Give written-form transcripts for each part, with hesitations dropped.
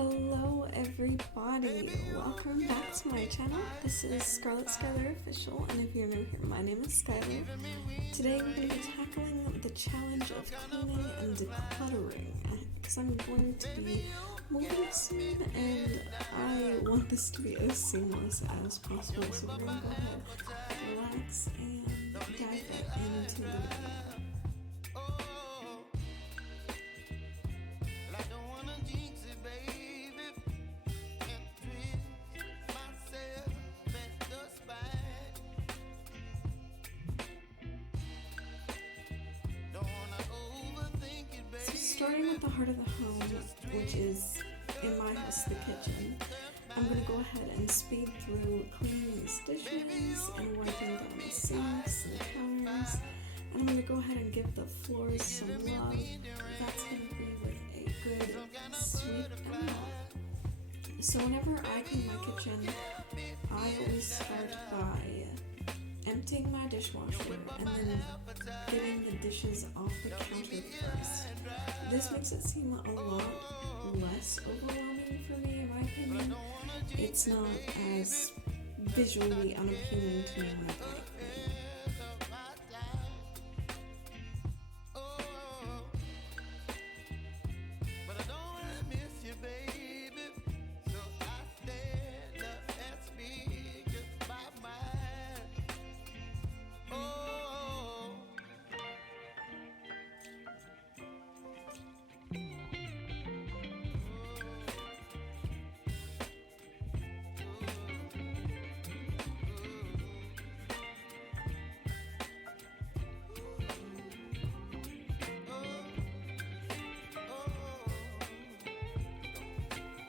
Hello everybody, welcome back to my channel. This is Skylar Official, and if you're new here, my name is Skylar. Today we're going to be tackling the challenge of cleaning and decluttering, because I'm going to be moving soon and I want this to be as seamless as possible, so we're going to go ahead, relax, and dive right into the video. Starting with the heart of the home, which is, in my house, the kitchen, I'm going to go ahead and speed through cleaning these dishes and wiping down the sinks and counters. And I'm going to go ahead and give the floors some love. That's going to be with a good sweep and mop. So whenever I clean my kitchen, I always start by emptying my dishwasher and then getting the dishes off the counter first. This makes it seem a lot less overwhelming for me, in my opinion. It's not as visually unappealing to me when I clean.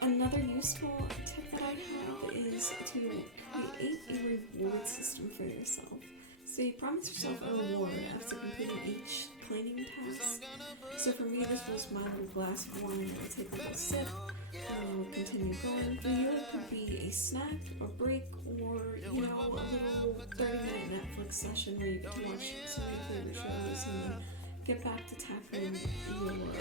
Another useful tip that I have is to create a reward system for yourself. So you promise yourself a reward after completing each cleaning task. So for me, this was my little glass of wine. I would take a little sip, and I would continue going. For you, it could be a snack, a break, or a little 30-minute Netflix session where you get to watch some of your favorite shows and then get back to tackling your cleaning.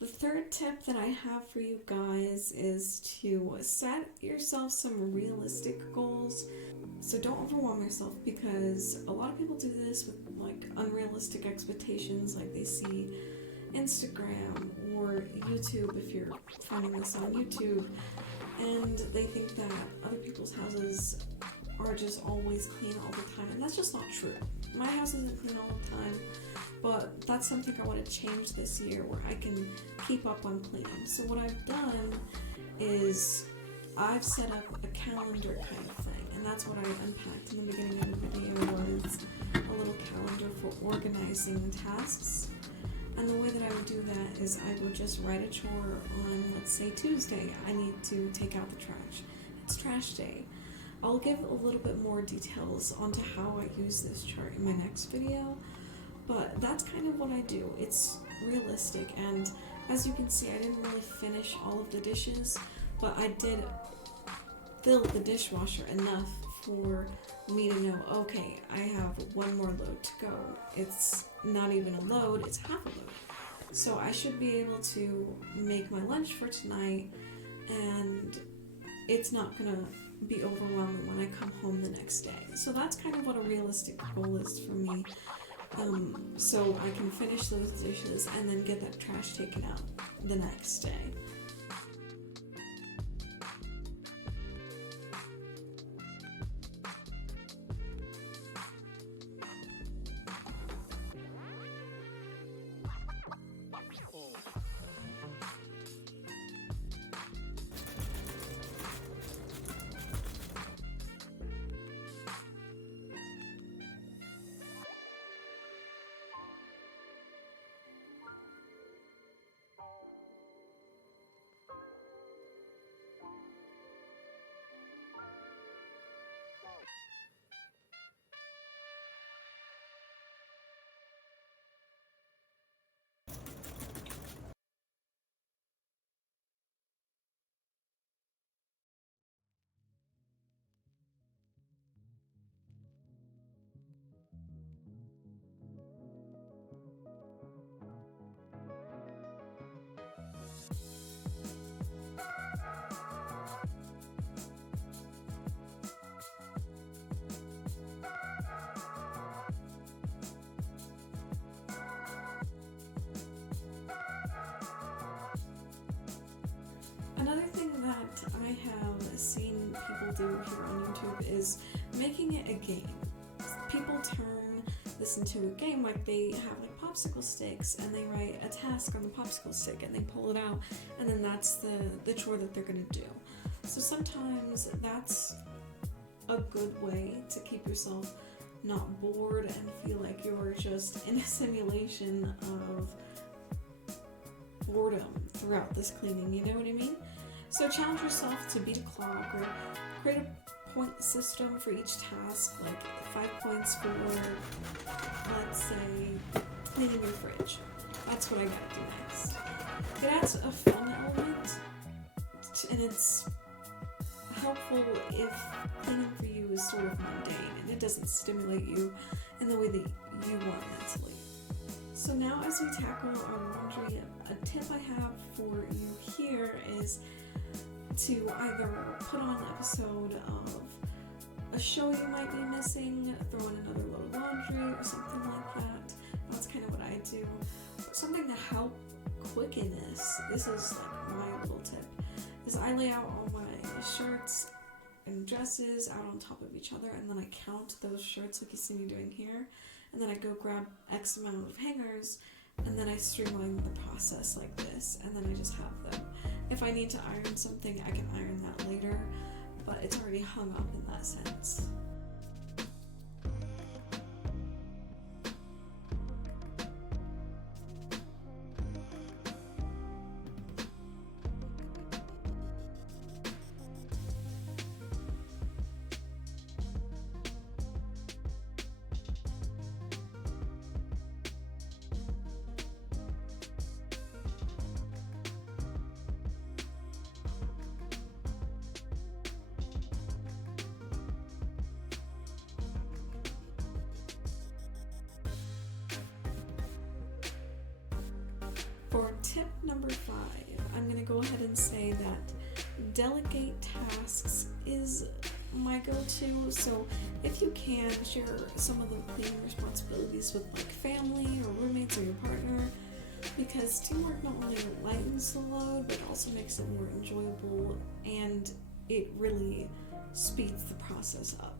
The third tip that I have for you guys is to set yourself some realistic goals. So don't overwhelm yourself, because a lot of people do this with like unrealistic expectations, like they see Instagram or YouTube, if you're finding this on YouTube, and they think that other people's houses are just always clean all the time, and that's just not true. My house isn't clean all the time, but that's something I want to change this year, where I can keep up on cleaning. So what I've done is I've set up a calendar kind of thing, and that's what I unpacked in the beginning of the video, was a little calendar for organizing tasks. And the way that I would do that is I would just write a chore on, let's say Tuesday, I need to take out the trash. It's trash day. I'll give a little bit more details onto how I use this chart in my next video, but that's kind of what I do. It's realistic, and as you can see, I didn't really finish all of the dishes, but I did fill the dishwasher enough for me to know, okay, I have one more load to go. It's not even a load, it's half a load. So I should be able to make my lunch for tonight, and it's not gonna be overwhelming when I come home the next day. So that's kind of what a realistic goal is for me. So I can finish those dishes and then get that trash taken out the next day. Another thing that I have seen people do here on YouTube is making it a game. People turn this into a game, like they have like popsicle sticks and they write a task on the popsicle stick and they pull it out, and then that's the chore that they're gonna do. So sometimes that's a good way to keep yourself not bored and feel like you're just in a simulation of boredom throughout this cleaning, you know what I mean? So challenge yourself to beat a clock or create a point system for each task, like 5 points for, let's say, cleaning your fridge. That's what I gotta do next. It adds a fun element, and it's helpful if cleaning for you is sort of mundane and it doesn't stimulate you in the way that you want mentally. So now as we tackle our laundry, a tip I have for you here is to either put on an episode of a show you might be missing, throw in another load of laundry or something like that. That's kind of what I do. Something to help quicken this is like my little tip, is I lay out all my shirts and dresses out on top of each other, and then I count those shirts like you see me doing here, and then I go grab X amount of hangers, and then I streamline the process like this, and then I just have them. If I need to iron something, I can iron that later, but it's already hung up in that sense. For tip number 5, I'm going to go ahead and say that delegate tasks is my go-to. So if you can, share some of the cleaning responsibilities with like family or roommates or your partner, because teamwork not only lightens the load but also makes it more enjoyable, and it really speeds the process up.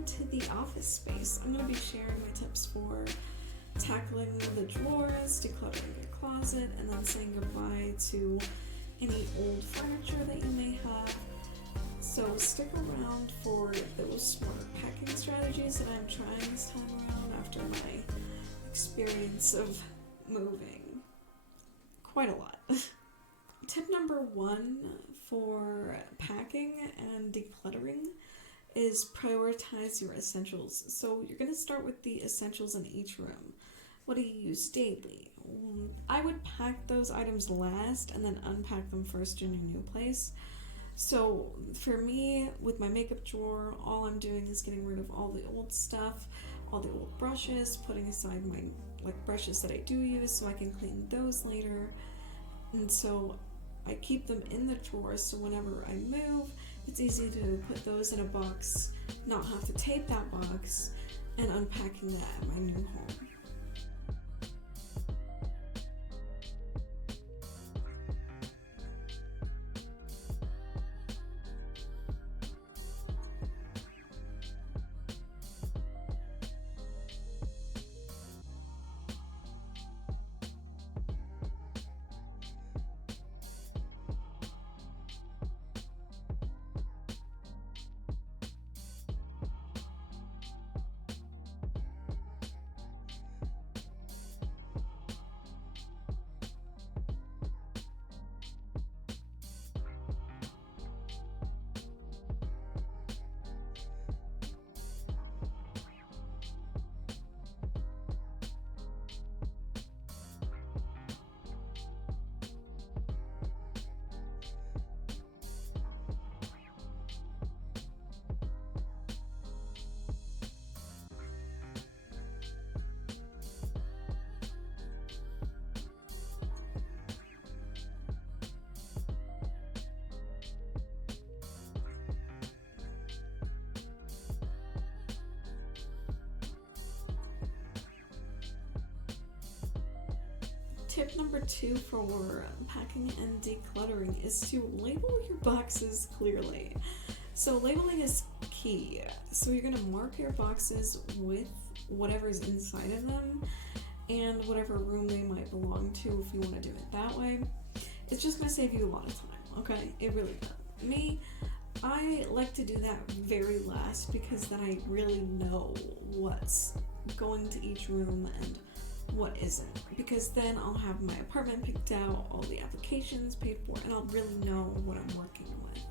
on to the office space. I'm going to be sharing my tips for tackling the drawers, decluttering your closet, and then saying goodbye to any old furniture that you may have. So stick around for those smart packing strategies that I'm trying this time around after my experience of moving quite a lot. Tip number 1 for packing and decluttering is prioritize your essentials. So you're going to start with the essentials in each room. What do you use daily? I would pack those items last and then unpack them first in your new place. So for me, with my makeup drawer, all I'm doing is getting rid of all the old stuff, all the old brushes, putting aside my brushes that I do use so I can clean those later. And so I keep them in the drawer so whenever I move, it's easy to put those in a box, not have to tape that box, and unpacking that at my new home. Tip number 2 for packing and decluttering is to label your boxes clearly. So labeling is key. So you're going to mark your boxes with whatever's inside of them and whatever room they might belong to if you want to do it that way. It's just going to save you a lot of time, okay? It really does. Me, I like to do that very last because then I really know what's going to each room and what isn't, because then I'll have my apartment picked out, all the applications paid for, and I'll really know what I'm working with.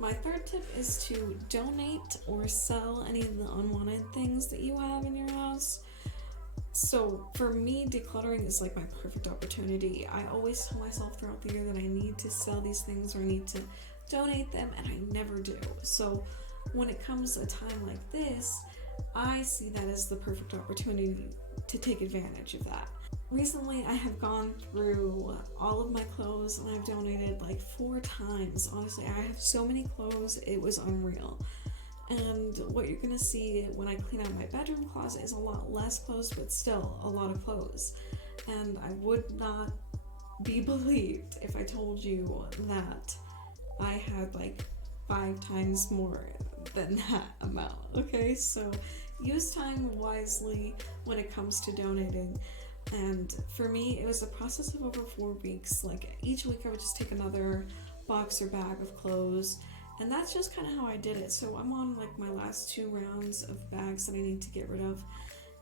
My third tip is to donate or sell any of the unwanted things that you have in your house. So for me, decluttering is like my perfect opportunity. I always tell myself throughout the year that I need to sell these things or I need to donate them, and I never do. So when it comes a time like this, I see that as the perfect opportunity to take advantage of that. Recently, I have gone through all of my clothes and I've donated like 4 times. Honestly, I have so many clothes, it was unreal. And what you're gonna see when I clean out my bedroom closet is a lot less clothes, but still a lot of clothes. And I would not be believed if I told you that I had like 5 times more than that amount. Okay, so use time wisely when it comes to donating. And for me, it was a process of over 4 weeks. Like each week, I would just take another box or bag of clothes, and that's just kind of how I did it. So I'm on like my last 2 rounds of bags that I need to get rid of,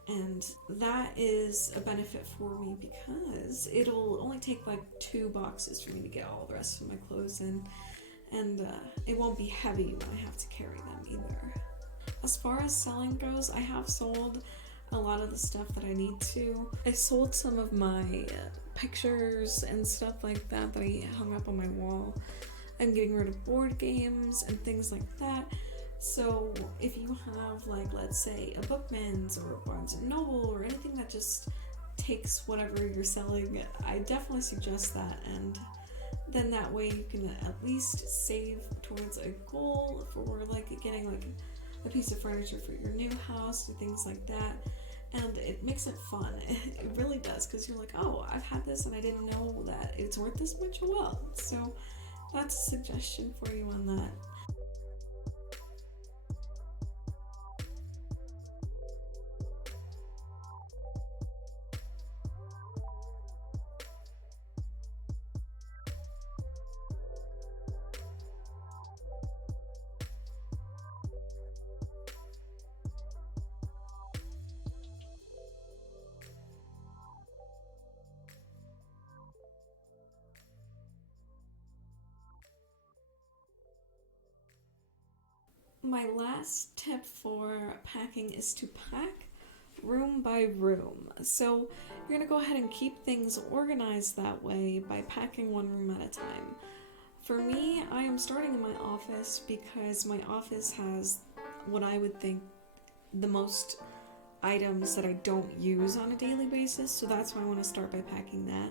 and that is a benefit for me because it'll only take like 2 boxes for me to get all the rest of my clothes in, and it won't be heavy when I have to carry them either. As far as selling goes, I have sold a lot of the stuff that I need to. I sold some of my pictures and stuff like that that I hung up on my wall. I'm getting rid of board games and things like that. So if you have, like, let's say a Bookman's or a Barnes & Noble or anything that just takes whatever you're selling, I definitely suggest that, and then that way you can at least save towards a goal for like getting like a piece of furniture for your new house or things like that. And it makes it fun. It really does, because you're like, oh, I've had this and I didn't know that it's worth this much. Well, so that's a suggestion for you on that. My last tip for packing is to pack room by room. So you're gonna go ahead and keep things organized that way by packing one room at a time. For me, I am starting in my office because my office has what I would think the most items that I don't use on a daily basis, so that's why I want to start by packing that.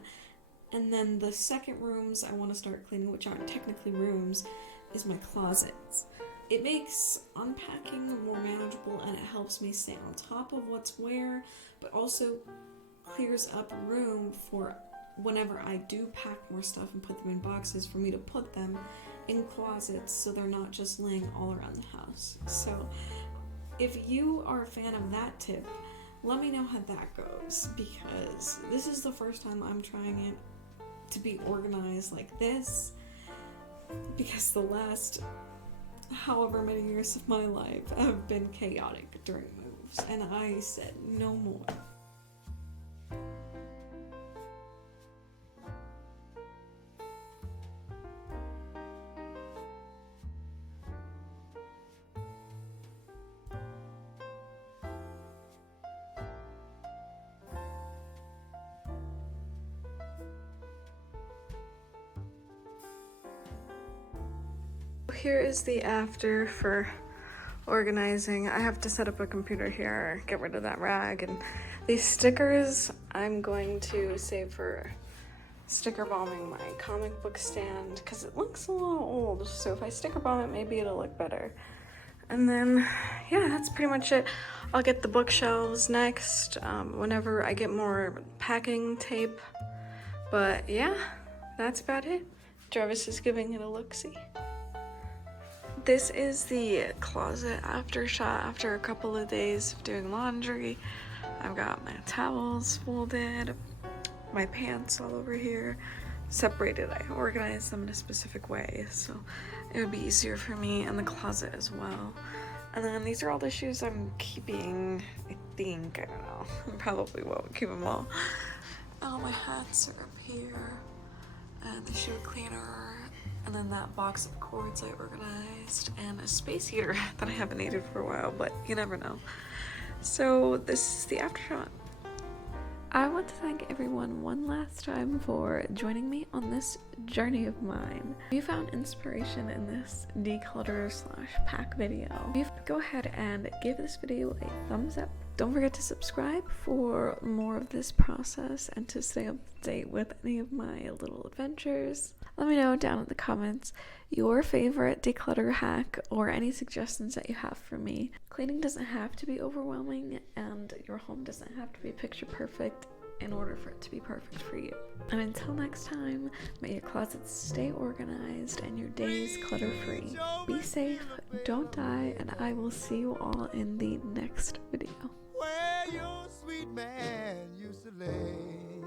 And then the second rooms I want to start cleaning, which aren't technically rooms, is my closets. It makes unpacking more manageable and it helps me stay on top of what's where, but also clears up room for whenever I do pack more stuff and put them in boxes for me to put them in closets so they're not just laying all around the house. So if you are a fan of that tip, let me know how that goes, because this is the first time I'm trying it to be organized like this, because the last however many years of my life have been chaotic during moves, and I said no more. Here is the after for organizing. I have to set up a computer here, get rid of that rag, and these stickers I'm going to save for sticker bombing my comic book stand because it looks a little old, so if I sticker bomb it, maybe it'll look better. And then yeah, that's pretty much it. I'll get the bookshelves next whenever I get more packing tape, but yeah, that's about it. Jarvis is giving it a look-see. This is the closet after shot after a couple of days of doing laundry. I've got my towels folded, my pants all over here, separated. I organized them in a specific way so it would be easier for me, and the closet as well. And then these are all the shoes I'm keeping, I think. I don't know. I probably won't keep them all. All my hats are up here, and the shoe cleaner, and then that box of cords I organized, and a space heater that I haven't needed for a while, but you never know. So this is the aftershot. I want to thank everyone one last time for joining me on this journey of mine. If you found inspiration in this declutter / pack video, go ahead and give this video a thumbs up. Don't forget to subscribe for more of this process and to stay up to date with any of my little adventures. Let me know down in the comments your favorite declutter hack or any suggestions that you have for me. Cleaning doesn't have to be overwhelming and your home doesn't have to be picture perfect. in order for it to be perfect for you. And until next time, may your closets stay organized and your days clutter-free. Be safe, don't die, and I will see you all in the next video. Where your sweet man used to lay.